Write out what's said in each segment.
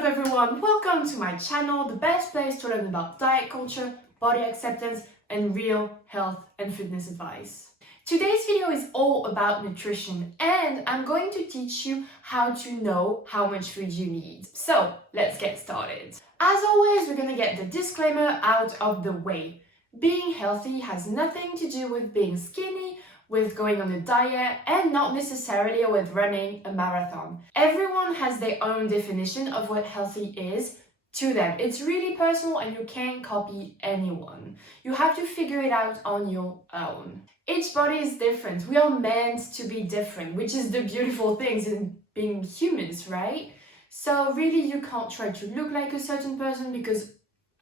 up everyone, welcome to my channel, the best place to learn about diet culture, body acceptance and real health and fitness advice. Today's video is all about nutrition and I'm going to teach you how to know how much food you need. So let's get started. As always, we're gonna get the disclaimer out of the way. Being healthy has nothing to do with being skinny, with going on a diet, and not necessarily with running a marathon. Everyone has their own definition of what healthy is to them. It's really personal and you can't copy anyone. You have to figure it out on your own. Each body is different. We are meant to be different, which is the beautiful things in being humans, right? So really you can't try to look like a certain person because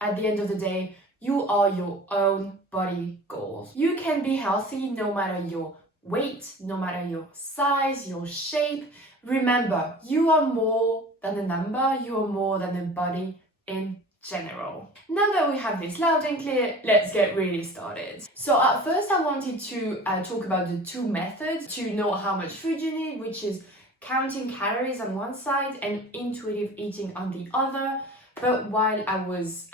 at the end of the day, you are your own body goals. You can be healthy no matter your weight, no matter your size, your shape. Remember, you are more than a number, you are more than a body in general. Now that we have this loud and clear, let's get really started. So at first I wanted to talk about the two methods to know how much food you need, which is counting calories on one side and intuitive eating on the other. But while I was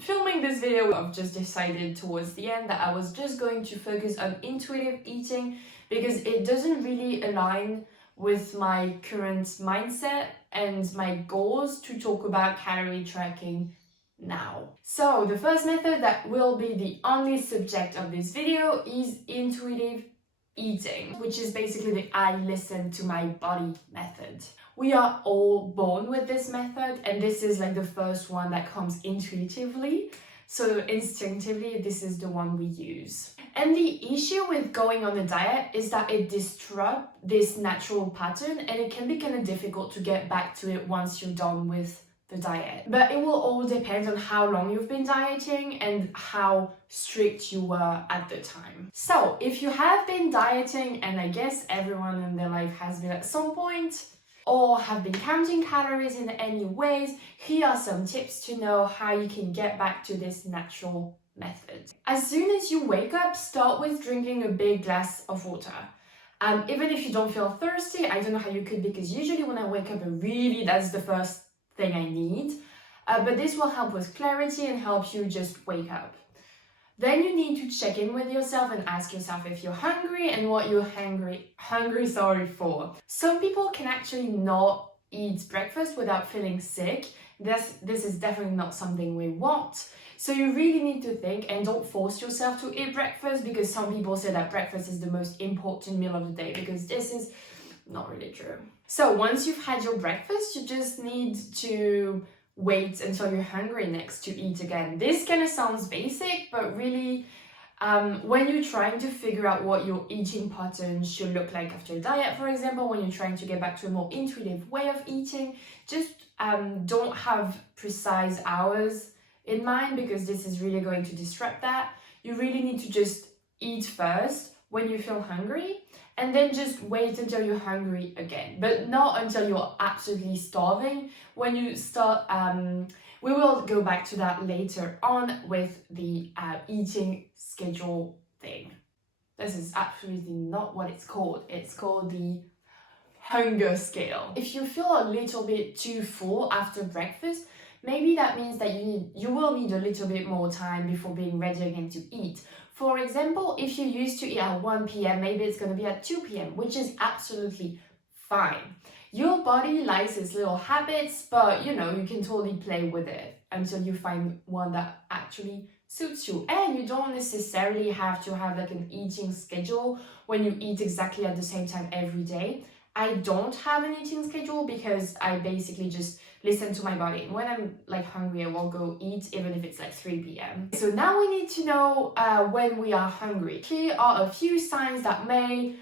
filming this video, I've just decided towards the end that I was just going to focus on intuitive eating because it doesn't really align with my current mindset and my goals to talk about calorie tracking now. So the first method that will be the only subject of this video is intuitive eating, which is basically the I listen to my body method. We are all born with this method and this is like the first one that comes intuitively. So instinctively, this is the one we use. And the issue with going on a diet is that it disrupts this natural pattern and it can be kind of difficult to get back to it once you're done with the diet. But it will all depend on how long you've been dieting and how strict you were at the time. So if you have been dieting, and I guess everyone in their life has been at some point, or have been counting calories in any ways, here are some tips to know how you can get back to this natural method. As soon as you wake up, start with drinking a big glass of water. Even if you don't feel thirsty, I don't know how you could, because usually when I wake up, that's the first thing I need. But this will help with clarity and help you just wake up. Then you need to check in with yourself and ask yourself if you're hungry and what you're hungry for. Some people can actually not eat breakfast without feeling sick. This is definitely not something we want. So you really need to think and don't force yourself to eat breakfast, because some people say that breakfast is the most important meal of the day, because this is not really true. So once you've had your breakfast, you just need to wait until you're hungry next to eat again. This kind of sounds basic, but really when you're trying to figure out what your eating pattern should look like after a diet, for example, when you're trying to get back to a more intuitive way of eating, just don't have precise hours in mind, because this is really going to disrupt that. You really need to just eat first when you feel hungry, and then just wait until you're hungry again, but not until you're absolutely starving. When you start, we will go back to that later on with the eating schedule thing. This is absolutely not what it's called. It's called the hunger scale. If you feel a little bit too full after breakfast, maybe that means that you will need a little bit more time before being ready again to eat. For example, if you used to eat at 1 p.m., maybe it's going to be at 2 p.m., which is absolutely fine. Your body likes its little habits, but you can totally play with it until you find one that actually suits you. And you don't necessarily have to have like an eating schedule when you eat exactly at the same time every day. I don't have an eating schedule because I basically just listen to my body. When I'm like hungry, I will go eat even if it's like 3 p.m. So now we need to know when we are hungry. Here are a few signs that may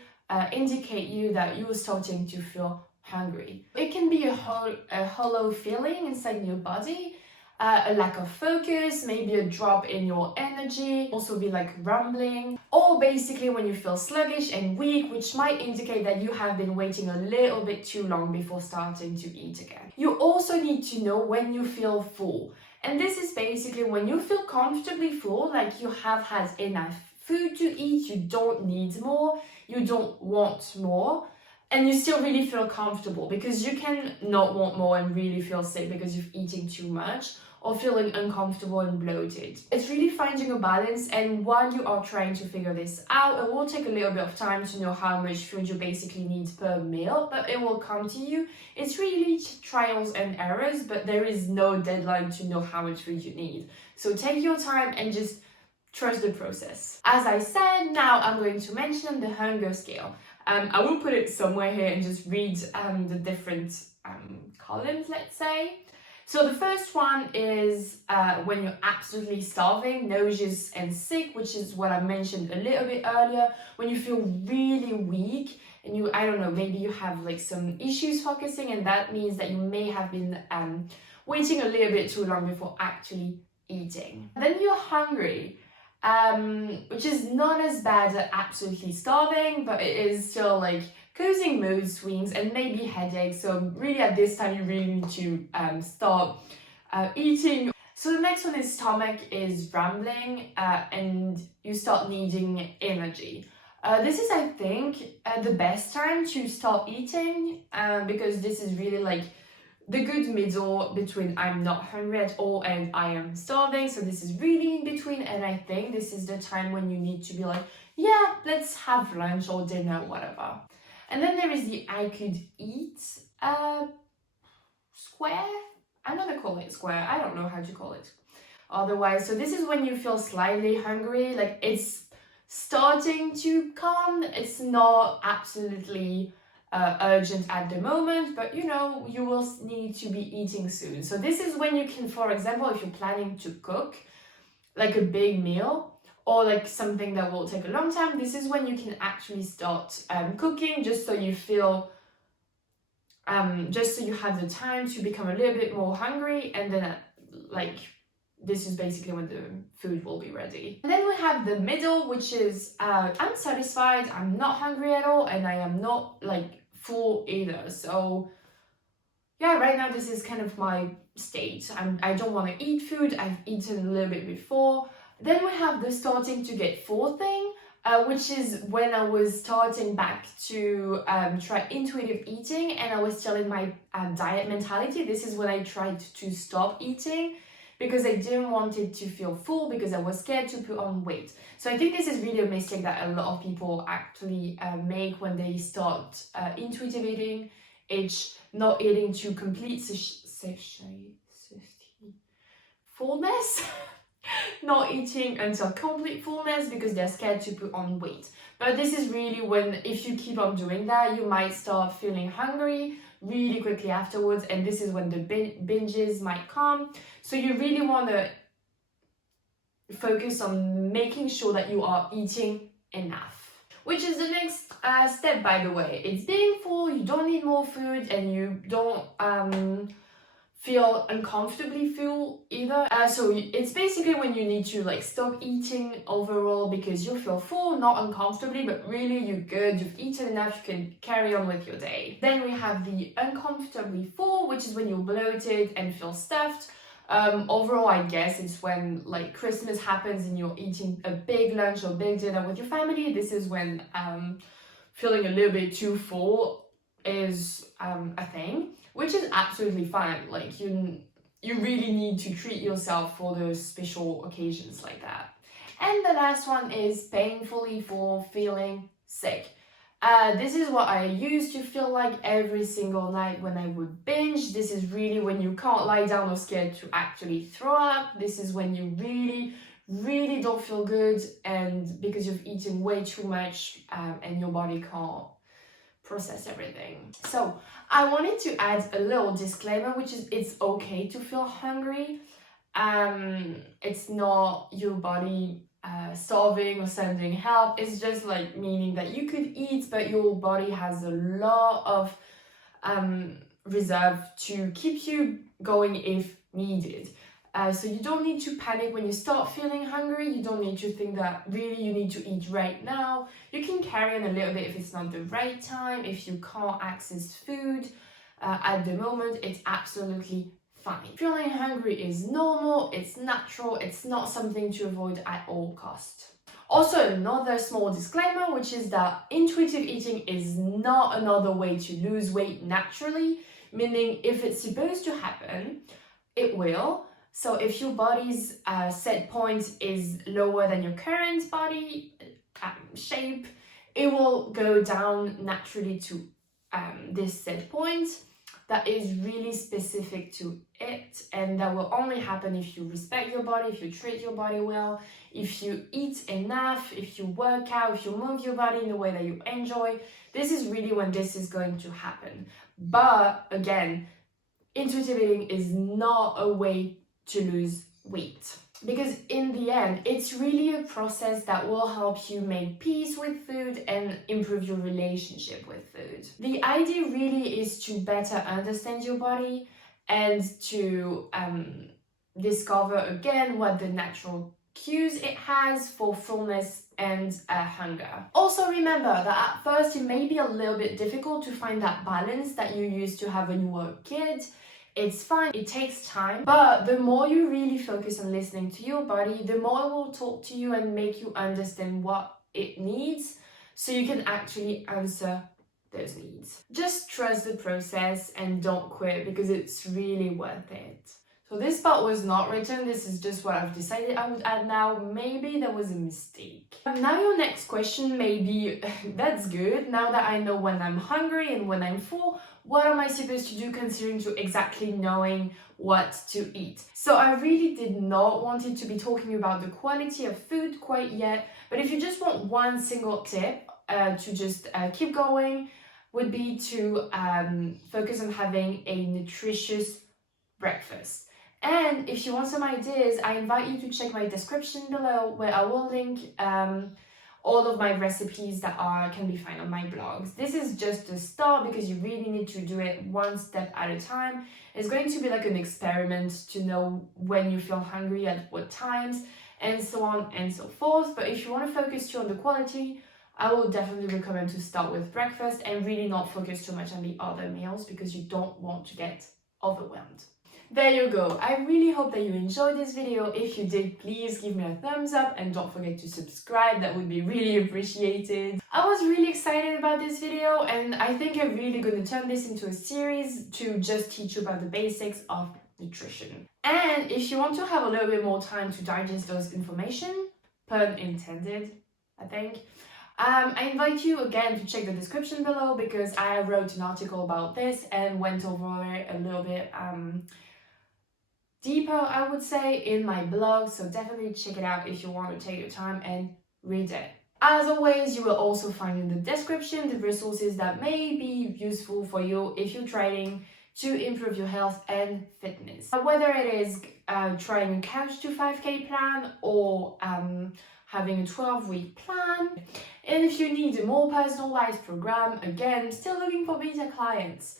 indicate you that you're starting to feel hungry. It can be a hollow feeling inside your body, a lack of focus, maybe a drop in your energy, also be like rumbling, or basically when you feel sluggish and weak, which might indicate that you have been waiting a little bit too long before starting to eat again. You also need to know when you feel full. And this is basically when you feel comfortably full, like you have had enough food to eat, you don't need more, you don't want more. and you still really feel comfortable, because you can not want more and really feel sick because you're eating too much or feeling uncomfortable and bloated. It's really finding a balance, and while you are trying to figure this out, it will take a little bit of time to know how much food you basically need per meal, but it will come to you. It's really trials and errors, but there is no deadline to know how much food you need. So take your time and just trust the process. As I said, now I'm going to mention the hunger scale. I will put it somewhere here and just read the different columns, let's say. So the first one is when you're absolutely starving, nauseous and sick, which is what I mentioned a little bit earlier. When you feel really weak and you, I don't know, maybe you have like some issues focusing, and that means that you may have been waiting a little bit too long before actually eating. Then you're hungry. Which is not as bad as absolutely starving, but it is still like causing mood swings and maybe headaches. So really at this time you really need to start eating. So the next one is stomach is rumbling and you start needing energy. This is, I think, the best time to start eating because this is really like the good middle between I'm not hungry at all and I am starving. So this is really in between, and I think this is the time when you need to be like, yeah, let's have lunch or dinner, whatever. And then there is the I could eat square. I'm gonna call it square. I don't know how to call it otherwise. So this is when you feel slightly hungry, like it's starting to come. It's not absolutely urgent at the moment, but you know, you will need to be eating soon. So this is when you can, for example, if you're planning to cook like a big meal or like something that will take a long time, this is when you can actually start cooking, just so you feel just so you have the time to become a little bit more hungry, and then like this is basically when the food will be ready. And then we have the middle, which is I'm satisfied, I'm not hungry at all, and I am not like full either. So yeah, right now this is kind of my state. I don't want to eat food. I've eaten a little bit before. Then we have the starting to get full thing, which is when I was starting back to try intuitive eating, and I was still in my diet mentality. This is when I tried to stop eating because I didn't want it to feel full, because I was scared to put on weight. So I think this is really a mistake that a lot of people actually make when they start intuitive eating. It's not eating to complete fullness, not eating until complete fullness because they're scared to put on weight. But this is really when, if you keep on doing that, you might start feeling hungry really quickly afterwards, and this is when the binges might come. So you really want to focus on making sure that you are eating enough, which is the next step, by the way. It's being full, you don't need more food, and you don't feel uncomfortably full either. So it's basically when you need to like stop eating overall because you feel full, not uncomfortably, but really you're good, you've eaten enough, you can carry on with your day. Then we have the uncomfortably full, which is when you're bloated and feel stuffed. Overall, I guess it's when like Christmas happens and you're eating a big lunch or big dinner with your family. This is when feeling a little bit too full is a thing, which is absolutely fine. Like you really need to treat yourself for those special occasions like that. And the last one is painfully full, feeling sick. This is what I used to feel like every single night when I would binge. This is really when you can't lie down or scared to actually throw up. This is when you really don't feel good, and because you've eaten way too much and your body can't process everything. So I wanted to add a little disclaimer, which is it's okay to feel hungry. It's not your body starving or sending help. It's just like meaning that you could eat, but your body has a lot of reserve to keep you going if needed. So you don't need to panic when you start feeling hungry. You don't need to think that really you need to eat right now. You can carry on a little bit if it's not the right time, if you can't access food at the moment. It's absolutely fine. Feeling hungry is normal, it's natural, it's not something to avoid at all costs. Also, another small disclaimer, which is that intuitive eating is not another way to lose weight naturally, meaning if it's supposed to happen, it will. So if your body's set point is lower than your current body shape, it will go down naturally to this set point that is really specific to it, and that will only happen if you respect your body, if you treat your body well, if you eat enough, if you work out, if you move your body in the way that you enjoy. This is really when this is going to happen. But again, intuitive eating is not a way to lose weight, because in the end it's really a process that will help you make peace with food and improve your relationship with food. The idea really is to better understand your body and to discover again what the natural cues it has for fullness and hunger. Also remember that at first it may be a little bit difficult to find that balance that you used to have when you were a kid. It's fine, it takes time, but the more you really focus on listening to your body, the more it will talk to you and make you understand what it needs, so you can actually answer those needs. Just trust the process and don't quit, because it's really worth it. So this part was not written, this is just what I've decided I would add now. Maybe there was a mistake. Now your next question may be, that's good, now that I know when I'm hungry and when I'm full, what am I supposed to do considering to exactly knowing what to eat? So I really did not want it to be talking about the quality of food quite yet, but if you just want one single tip to just keep going, would be to focus on having a nutritious breakfast. And if you want some ideas, I invite you to check my description below, where I will link all of my recipes that can be found on my blogs. This is just a start, because you really need to do it one step at a time. It's going to be like an experiment to know when you feel hungry, at what times, and so on and so forth. But if you want to focus too on the quality, I will definitely recommend to start with breakfast and really not focus too much on the other meals, because you don't want to get overwhelmed. There you go. I really hope that you enjoyed this video. If you did, please give me a thumbs up and don't forget to subscribe. That would be really appreciated. I was really excited about this video, and I think I'm really going to turn this into a series to just teach you about the basics of nutrition. And if you want to have a little bit more time to digest those information, pun intended, I think, I invite you again to check the description below, because I wrote an article about this and went over it a little bit deeper, I would say, in my blog. So definitely check it out if you want to take your time and read it. As always, you will also find in the description the resources that may be useful for you if you're trying to improve your health and fitness. Whether it is trying a couch to 5K plan or having a 12-week plan. And if you need a more personalized program, again, still looking for beta clients.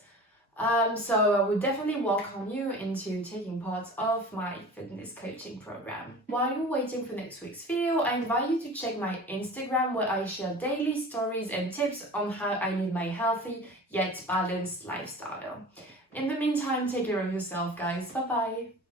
So I would definitely welcome you into taking part of my fitness coaching program. While you're waiting for next week's video, I invite you to check my Instagram, where I share daily stories and tips on how I live my healthy yet balanced lifestyle. In the meantime, take care of yourself, guys. Bye bye.